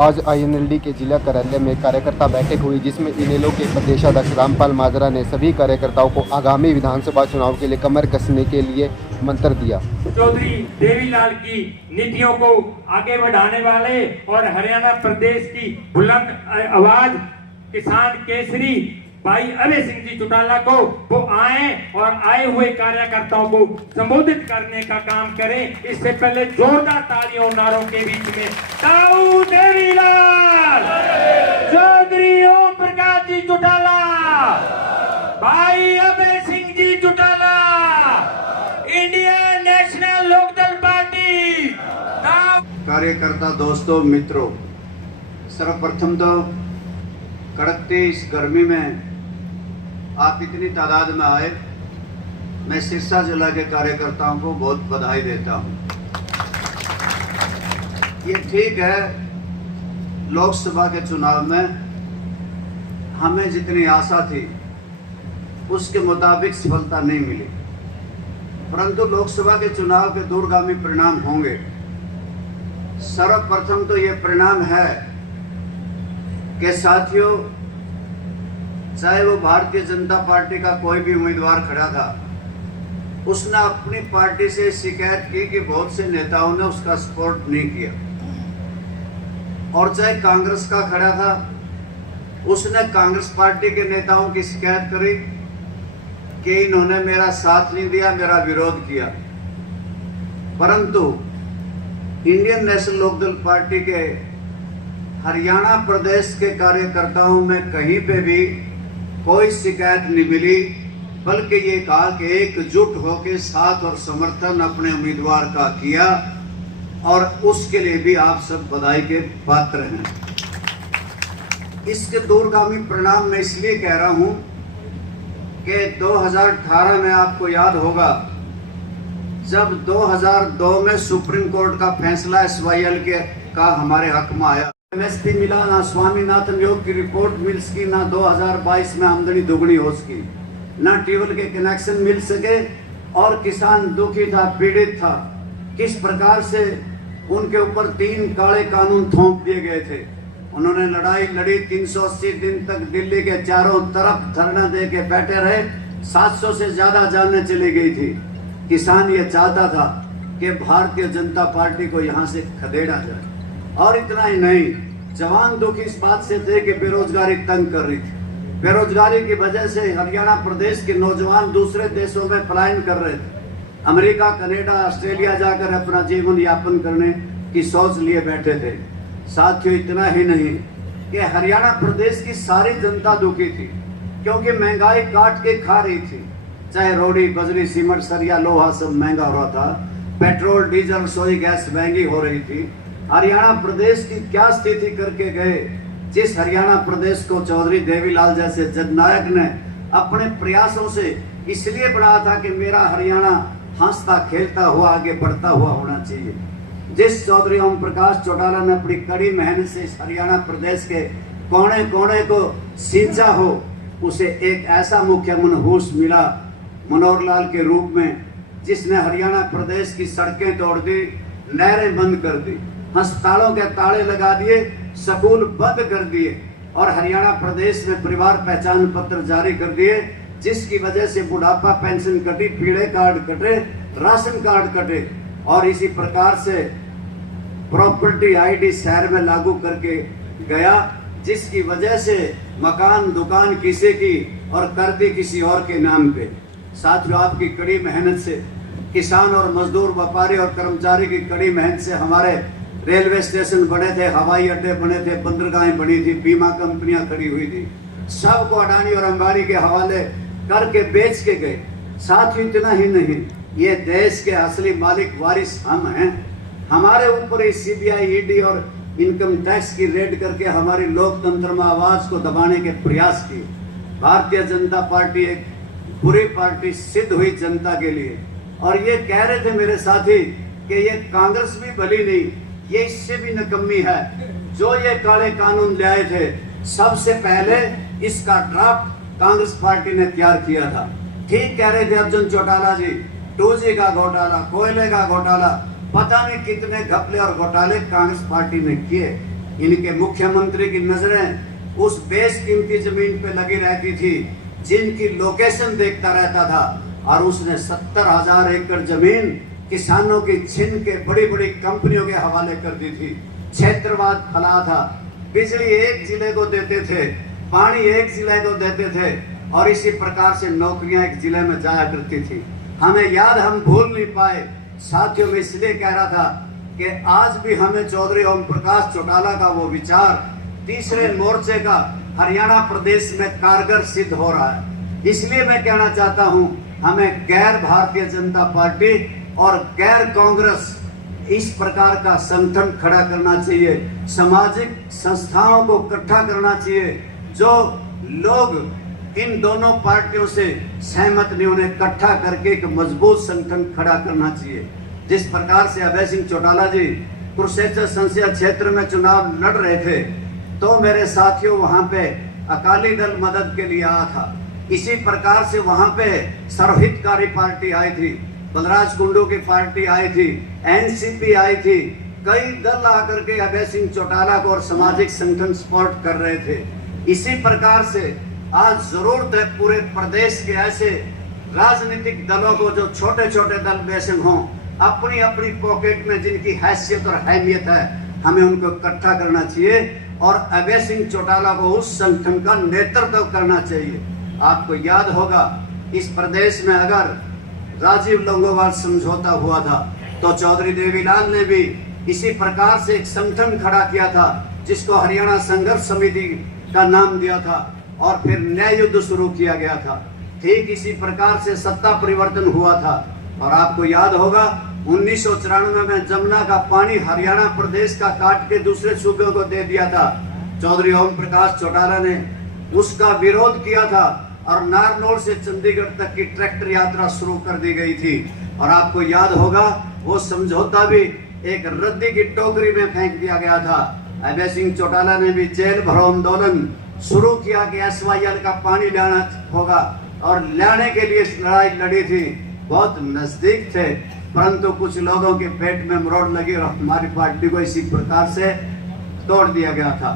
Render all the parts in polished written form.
आज आईएनएलडी के जिला कार्यालय में कार्यकर्ता बैठक हुई, जिसमें इनेलो के प्रदेशाध्यक्ष रामपाल माजरा ने सभी कार्यकर्ताओं को आगामी विधानसभा चुनाव के लिए कमर कसने के लिए मंत्र दिया। चौधरी देवीलाल की नीतियों को आगे बढ़ाने वाले और हरियाणा प्रदेश की बुलंद आवाज किसान केसरी भाई अभय सिंह जी चौटाला को वो आए और आए हुए कार्यकर्ताओं को संबोधित करने का काम करें। इससे पहले जोरदार तालियों नारों के बीच में ताऊ देवीलाल, चौधरी ओम प्रकाश जी चौटाला, भाई Abhay Singh ji Chautala, Indian National Lokdal party. कार्यकर्ता दोस्तों मित्रों, सर्वप्रथम तो कड़कती इस गर्मी में आप इतनी तादाद में आए, मैं सिरसा जिला के कार्यकर्ताओं को बहुत बधाई देता हूं। ये ठीक है, लोकसभा के चुनाव में हमें जितनी आशा थी उसके मुताबिक सफलता नहीं मिली, परंतु लोकसभा के चुनाव के दूरगामी परिणाम होंगे। सर्वप्रथम तो ये परिणाम है कि साथियों, चाहे वो भारतीय जनता पार्टी का कोई भी उम्मीदवार खड़ा था, उसने अपनी पार्टी से शिकायत की कि बहुत से नेताओं ने उसका सपोर्ट नहीं किया, और चाहे कांग्रेस का खड़ा था, उसने कांग्रेस पार्टी के नेताओं की शिकायत करी कि इन्होंने मेरा साथ नहीं दिया, मेरा विरोध किया। परंतु इंडियन नेशनल लोकदल पार्टी के हरियाणा प्रदेश के कार्यकर्ताओं में कहीं पे भी कोई शिकायत नहीं मिली, बल्कि ये कहा कि एकजुट होकर साथ और समर्थन अपने उम्मीदवार का किया, और उसके लिए भी आप सब बधाई के पात्र हैं। इसके दूरगामी परिणाम मैं इसलिए कह रहा हूं कि 2018 में आपको याद होगा, जब 2002 में सुप्रीम कोर्ट का फैसला एसवाईएल का हमारे हक में आया, एमएसपी मिला ना, स्वामीनाथन योग की रिपोर्ट मिल सकी ना, 2022 में आमदनी दोगुनी हो सकी ना, ट्यूबवेल के कनेक्शन मिल सके, और किसान दुखी था, पीड़ित था। किस प्रकार से उनके ऊपर 3 काले कानून थोप दिए गए थे। उन्होंने लड़ाई लड़ी, 380 दिन तक दिल्ली के चारों तरफ धरना दे के बैठे रहे, 700 से ज्यादा जानें चली गई थी। किसान ये चाहता था कि भारतीय जनता पार्टी को यहाँ से खदेड़ा जाए, और इतना ही नहीं, जवान दुखी इस बात से थे कि बेरोजगारी तंग कर रही थी। बेरोजगारी की वजह से हरियाणा प्रदेश के नौजवान दूसरे देशों में पलायन कर रहे थे, अमेरिका, कनाडा, ऑस्ट्रेलिया जाकर अपना जीवन यापन करने की सोच लिए बैठे थे। साथियों, इतना ही नहीं कि हरियाणा प्रदेश की सारी जनता दुखी थी, क्योंकि महंगाई काट के खा रही थी। चाहे रोड़ी, बजरी, सीमेंट, सरिया, लोहा सब महंगा हो रहा था, पेट्रोल, डीजल, रसोई गैस महंगी हो रही थी। हरियाणा प्रदेश की क्या स्थिति करके गए, जिस हरियाणा प्रदेश को चौधरी देवीलाल जैसे जननायक ने अपने प्रयासों से इसलिए बढ़ाया था कि मेरा हरियाणा हंसता खेलता हुआ आगे बढ़ता हुआ होना चाहिए। जिस चौधरी ओम प्रकाश चौटाला ने अपनी कड़ी मेहनत से इस हरियाणा प्रदेश के कोने कोने को सींचा हो, उसे एक ऐसा मुख्य मनहूस मिला मनोहर लाल के रूप में, जिसने हरियाणा प्रदेश की सड़कें तोड़ दी, नहरें बंद कर दी, अस्पतालों के ताले लगा दिए, स्कूल बंद कर दिए, और हरियाणा प्रदेश में परिवार पहचान पत्र जारी कर दिए, जिसकी वजह से बुढ़ापा पेंशन कटी, पीड़े कार्ड कटे, राशन कार्ड कटे, और इसी प्रकार से प्रॉपर्टी आईडी शहर में लागू करके गया, जिसकी वजह से मकान दुकान किसी की और कर दी किसी और के नाम पे। साथियों, आपकी कड़ी मेहनत से, किसान और मजदूर, व्यापारी और कर्मचारी की कड़ी मेहनत से हमारे रेलवे स्टेशन बने थे, हवाई अड्डे बने थे, बंदरगाहें बनी थी, बीमा कंपनियां खड़ी हुई थी, सबको अडानी और अंबानी के हवाले करके बेच के गए। साथियों, इतना ही नहीं, ये देश के असली मालिक वारिस हम हैं। हमारे ऊपर सीबीआई, ईडी और इनकम टैक्स की रेड करके हमारी लोकतंत्र में आवाज को दबाने के प्रयास किए। भारतीय जनता पार्टी एक बुरी पार्टी सिद्ध हुई जनता के लिए, और ये कह रहे थे मेरे साथी कि ये कांग्रेस भी भली नहीं, ये इससे भी निकम्मी है। जो ये काले कानून ले आए थे, सबसे पहले इसका ड्राफ्ट कांग्रेस पार्टी ने तैयार किया था। ठीक कह रहे थे अर्जुन चौटाला जी, 2G का घोटाला, कोयले का घोटाला, पता नहीं कितने घपले और घोटाले कांग्रेस पार्टी ने किए। इनके मुख्यमंत्री की नजरें उस बेशकीमती जमीन पे लगी रहती थी जिनकी लोकेशन देखता रहता था, और उसने 70,000 एकड़ जमीन किसानों की छीन के बड़ी बड़ी कंपनियों के हवाले कर दी थी। क्षेत्रवाद फैला था, बिजली एक जिले को देते थे, पानी एक जिले को देते थे, और इसी प्रकार से नौकरियां एक जिले में जाया करती थी। हमें याद, हम भूल नहीं पाए। साथियों, में इसलिए कह रहा था कि आज भी हमें चौधरी ओम प्रकाश चौटाला का वो विचार तीसरे मोर्चे का हरियाणा प्रदेश में कारगर सिद्ध हो रहा है। इसलिए मैं कहना चाहता हूं, हमें गैर भारतीय जनता पार्टी और गैर कांग्रेस इस प्रकार का संगठन खड़ा करना चाहिए, सामाजिक संस्थाओं को इकट्ठा करना चाहिए। जो लोग इन दोनों पार्टियों से सहमत नहीं, उन्हें इकट्ठा करके एक मजबूत संगठन खड़ा करना चाहिए। जिस प्रकार से अभय सिंह चौटाला जी कुरुक्षेत्र संसदीय क्षेत्र में चुनाव लड़ रहे थे, तो मेरे साथियों वहां पे अकाली दल मदद के लिए आया था। इसी प्रकार से वहां पे सर्वहितकारी पार्टी आई थी, बलराज कुंडू की पार्टी आई थी, एनसीपी आई थी, कई दल आकर के अभय सिंह चौटाला को और सामाजिक संगठन सपोर्ट कर रहे थे। इसी प्रकार से आज जरूरत है पूरे प्रदेश के ऐसे राजनीतिक दलों को, जो छोटे छोटे दल बेशक हों, अपनी अपनी पॉकेट में जिनकी हैसियत और अहमियत है, हमें उनको इकट्ठा करना चाहिए और अभय सिंह चौटाला को उस संगठन का नेतृत्व करना चाहिए। आपको याद होगा, इस प्रदेश में अगर राजीव लोंगोवाल समझौता हुआ था, तो चौधरी देवीलाल ने भी इसी प्रकार से एक संगठन खड़ा किया था, जिसको हरियाणा संघर्ष समिति का नाम दिया था, और फिर न्याय युद्ध शुरू किया गया था। ठीक इसी प्रकार से सत्ता परिवर्तन हुआ था। और आपको याद होगा 1994 में जमुना का पानी हरियाणा प्रदेश का काट के दूसरे सूबे को दे दिया था। चौधरी ओम प्रकाश चौटाला ने उसका विरोध किया था और नारनौल से चंडीगढ़ तक की ट्रैक्टर यात्रा शुरू कर दी गई थी। और आपको याद होगा वो समझौता भी एक रद्दी की टोकरी में फेंक दिया गया था। अभय सिंह चौटाला ने भी जेल भरो आंदोलन शुरू किया कि SYL का पानी लाना होगा, और लाने के लिए लड़ाई लड़ी थी। बहुत नजदीक थे, परंतु कुछ लोगों के पेट में मरोड़ लगी और हमारी पार्टी को इसी प्रकार से तोड़ दिया गया था।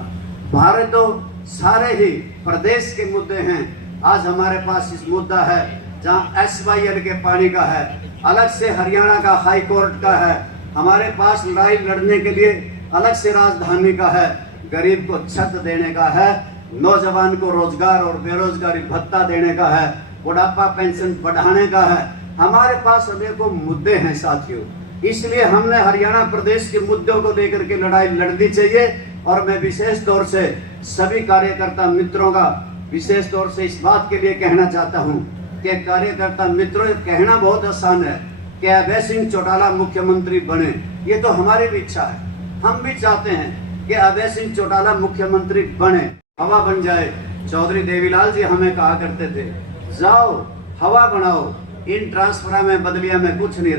भारत तो सारे ही प्रदेश के मुद्दे हैं। आज हमारे पास इस मुद्दा है जहां SYL के पानी का है, अलग से हरियाणा का हाई कोर्ट का है, हमारे पास लड़ाई लड़ने के लिए अलग से राजधानी का है, गरीब को छत देने का है, नौजवान को रोजगार और बेरोजगारी भत्ता देने का है, बुढ़ापा पेंशन बढ़ाने का है। हमारे पास अनेकों मुद्दे हैं साथियों, इसलिए हमने हरियाणा प्रदेश के मुद्दों को लेकर के लड़ाई लड़नी चाहिए। और मैं विशेष तौर से सभी कार्यकर्ता मित्रों का विशेष तौर से इस बात के लिए कहना चाहता हूं कि कार्यकर्ता मित्रों, कहना बहुत आसान है कि अभय सिंह चौटाला मुख्यमंत्री बने, ये तो हमारी भी इच्छा है। हम भी चाहते हैं कि अभय सिंह चौटाला मुख्यमंत्री बने, हवा बन जाए। चौधरी देवीलाल जी हमें कहा करते थे, जाओ हवा बनाओ, इन ट्रांसफर में बदलिया में कुछ नहीं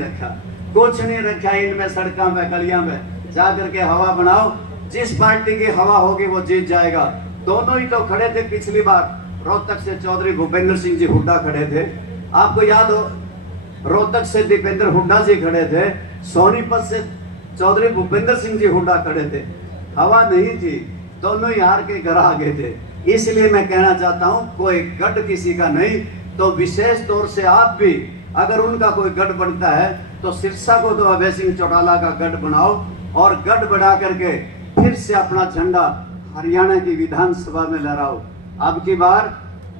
रखा, इनमें सड़कों में गलियां में जा करके हवा बनाओ, जिस पार्टी की हवा होगी वो जीत जाएगा। दोनों ही तो खड़े थे पिछली बार, रोहतक से चौधरी भूपेंद्र सिंह जी हुड्डा खड़े थे, आपको याद हो, रोहतक से दीपेंद्र हुड्डा जी खड़े थे, सोनीपत से चौधरी भूपेंद्र सिंह जी हुड्डा खड़े थे। हवा नहीं थी, दोनों ही हार के घर आ गए थे। इसलिए मैं कहना चाहता हूँ, कोई गढ़ किसी का नहीं, तो विशेष तौर से आप भी अगर उनका कोई गढ़ बनता है तो सिरसा को तो अभय सिंह चौटाला का गढ़ बनाओ, और गढ़ बढ़ा करके फिर से अपना झंडा हरियाणा की विधानसभा में लहराओ। अब की बार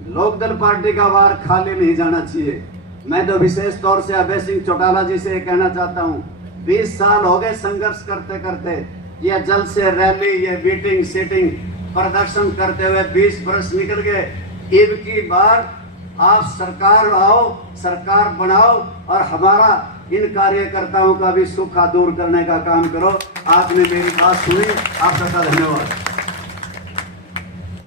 लोकदल पार्टी का वार खाली नहीं जाना चाहिए। मैं तो विशेष तौर से अभय सिंह चौटाला जी से कहना चाहता हूँ, 20 साल हो गए संघर्ष करते करते, ये जल्द से रैली, ये मीटिंग सीटिंग प्रदर्शन करते हुए 20 वर्ष निकल गए। अब की बार आप सरकार आओ, सरकार बनाओ, और हमारा इन कार्यकर्ताओं का भी सुख दूर करने का काम करो। आपने मेरी बात सुनी, आपका धन्यवाद।